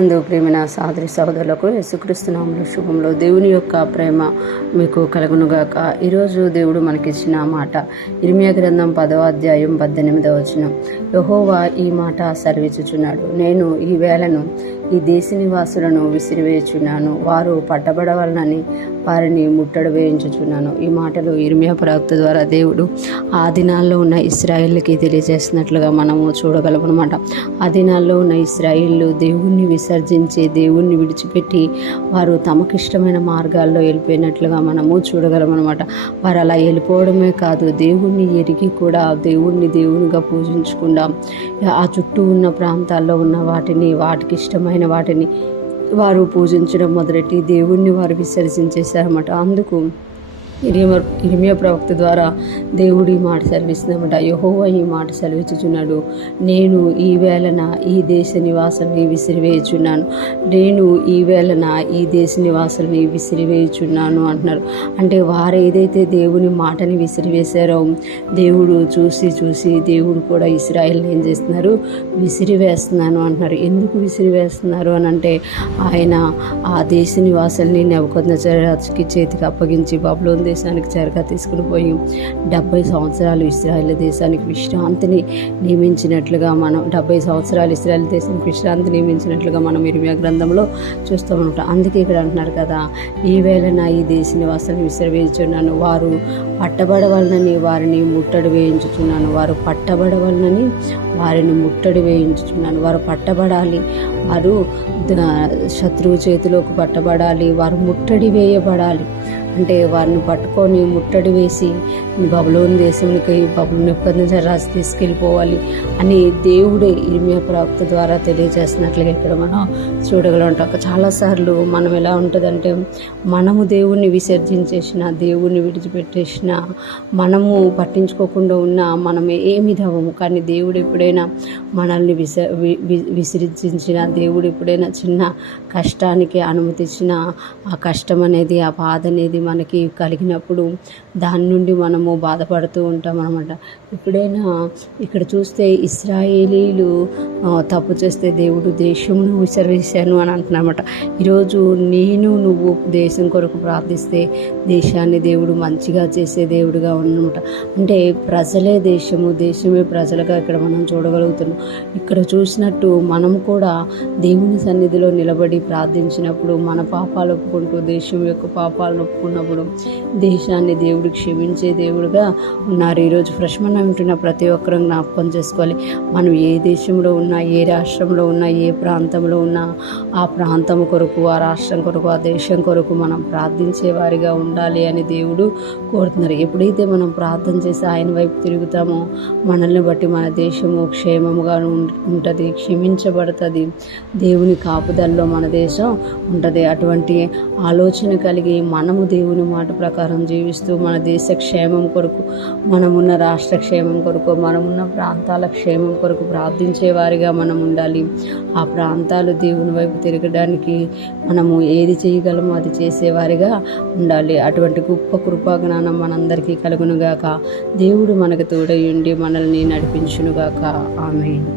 అందు ప్రేమైన సహోదరి సహోదరులకు యేసుక్రీస్తు నామములో శుభంలో దేవుని యొక్క ప్రేమ మీకు కలుగునుగాక. ఈరోజు దేవుడు మనకిచ్చిన మాట ఇర్మియా గ్రంథం 10వ అధ్యాయం 18వ వచనం. యెహోవా ఈ మాట సెలవిచ్చుచున్నాడు, నేను ఈ వేళను ఈ దేశ నివాసులను విసిరివేయుచున్నాను, వారు పట్టబడవలనని వారిని ముట్టడి వేయించుచున్నాను. ఈ మాటలు ఇర్మియా ప్రవక్త ద్వారా దేవుడు ఆ దినాల్లో ఉన్న ఇశ్రాయేలుకి తెలియజేస్తున్నట్లుగా మనము చూడగలము అనమాట. ఆ దినాల్లో ఉన్న ఇశ్రాయేలు దేవుణ్ణి విసర్జించి దేవుణ్ణి విడిచిపెట్టి వారు తమకిష్టమైన మార్గాల్లో వెళ్ళిపోయినట్లుగా మనము చూడగలం అనమాట. వారు అలా వెళ్ళిపోవడమే కాదు, దేవుణ్ణి ఎరిగి కూడా దేవునిగా పూజించకుండా ఆ చుట్టూ ఉన్న ప్రాంతాల్లో ఉన్న వాటికి ఇష్టమైన వాటిని వారు పూజించడం మొదలెట్టి దేవుణ్ణి వారు విసర్జించేశారన్నమాట. అందుకు ఇర్మియా ప్రవక్త ద్వారా దేవుడు ఈ మాట సెలవిస్తుందన్నమాట. యెహోవా ఈ మాట సెలవిచ్చుచున్నాడు, నేను ఈ వేళన ఈ దేశ నివాసుల్ని విసిరివేయుచున్నాను, నేను ఈ వేళన ఈ దేశ నివాసుల్ని విసిరివేయుచున్నాను అంటున్నారు. అంటే వారు ఏదైతే దేవుని మాటని విసిరివేశారో దేవుడు చూసి దేవుడు కూడా ఇశ్రాయేల్ని ఏం చేస్తున్నారు, విసిరివేస్తున్నాను అంటున్నారు. ఎందుకు విసిరివేస్తున్నారు అని అంటే ఆయన ఆ దేశ నివాసుల్ని నెబుకద్నెజరుకి చేతికి అప్పగించి బబులోను దేశానికి చెరగా తీసుకుని పోయి 70 సంవత్సరాలు ఇశ్రాయేల్ దేశానికి విశ్రాంతిని నియమించినట్లుగా మనం 70 సంవత్సరాలు ఇశ్రాయేల్ దేశానికి విశ్రాంతి నియమించినట్లుగా మనం ఇర్మియా గ్రంథంలో చూస్తామన్నమాట. అందుకే ఇక్కడ అంటున్నారు కదా, ఈ వేళన ఈ దేశ నివాసాన్ని విసిరివేయుచున్నాను, వారు పట్టబడవలనని వారిని ముట్టడి వేయించుచున్నాను, వారు పట్టబడవలనని వారిని ముట్టడి వేయించుచున్నాను. వారు పట్టబడాలి, వారు శత్రువు చేతిలోకి పట్టబడాలి, వారు ముట్టడి వేయబడాలి. అంటే వారిని పట్టుకొని ముట్టడి వేసి బబులోను దేశానికి నెబుకద్నెజరు రాజు తీసుకెళ్ళిపోవాలి అని దేవుడే ఇర్మియా ప్రవక్త ద్వారా తెలియజేస్తున్నట్లుగా ఇక్కడ మనం చూడగలం. చాలాసార్లు మనం ఎలా ఉంటుందంటే, మనము దేవుణ్ణి విసర్జించేసిన, దేవుణ్ణి విడిచిపెట్టేసిన, మనము పట్టించుకోకుండా ఉన్నా మనం ఏమి దవ్వము. కానీ దేవుడు ఎప్పుడైనా మనల్ని విసర్జించిన, దేవుడు ఎప్పుడైనా చిన్న కష్టానికి అనుమతించిన, ఆ కష్టం అనేది, ఆ బాధ అనేది మనకి కలిగినప్పుడు దాని నుండి మనము బాధపడుతూ ఉంటాం అన్నమాట. ఎప్పుడైనా ఇక్కడ చూస్తే ఇశ్రాయేలీలు తప్పు చేస్తే దేవుడు దేశమును విసిరివేశాను అని అంటున్నమాట. ఈరోజు నువ్వు దేశం కొరకు ప్రార్థిస్తే దేశాన్ని దేవుడు మంచిగా చేసే దేవుడుగా ఉన్నమాట. అంటే ప్రజలే దేశమే ప్రజలుగా ఇక్కడ మనం చూడగలుగుతున్నాం. ఇక్కడ చూసినట్టు మనం కూడా దేవుని సన్నిధిలో నిలబడి ప్రార్థించినప్పుడు, మన పాపాలు ఒప్పుకుంటూ దేశం యొక్క పాపాలను ఒప్పుకున్నప్పుడు దేశాన్ని దేవుడు క్షమించే దేవుడుగా ఉన్నారు. ఈరోజు ఫ్రెష్మన్ వింటున్న ప్రతి ఒక్కరూ జ్ఞాపకం చేసుకోవాలి, మనం ఏ దేశంలో ఉన్నా, ఏ రాష్ట్రంలో ఉన్నా, ఏ ప్రాంతంలో ఉన్నా ఆ ప్రాంతం కొరకు, ఆ రాష్ట్రం కొరకు, ఆ దేశం కొరకు మనం ప్రార్థించే వారిగా ఉండాలి అని దేవుడు కోరుతున్నారు. ఎప్పుడైతే మనం ప్రార్థన చేసి ఆయన వైపు తిరుగుతామో మనల్ని బట్టి మన దేశము క్షేమముగా ఉంటుంది, క్షమించబడుతుంది, దేవుని కాపుదల్లో మన దేశం ఉంటుంది. అటువంటి ఆలోచన కలిగి మనము దేవుని మాట ప్రకారం జీవిస్తూ మన దేశ క్షేమం కొరకు, మనమున్న రాష్ట్ర క్షేమం కొరకు, మనమున్న ప్రాంతాల క్షేమం కొరకు ప్రార్థించే వారిగా మనం ఉండాలి. ఆ ప్రాంతాలు దేవుని వైపు తిరగడానికి మనము ఏది చేయగలమో అది చేసేవారిగా ఉండాలి. అటువంటి గొప్ప కృపా జ్ఞానం మనందరికీ కలుగునుగాక. దేవుడు మనకు తోడై ఉండి మనల్ని నడిపించునుగాక. ఆమేన్.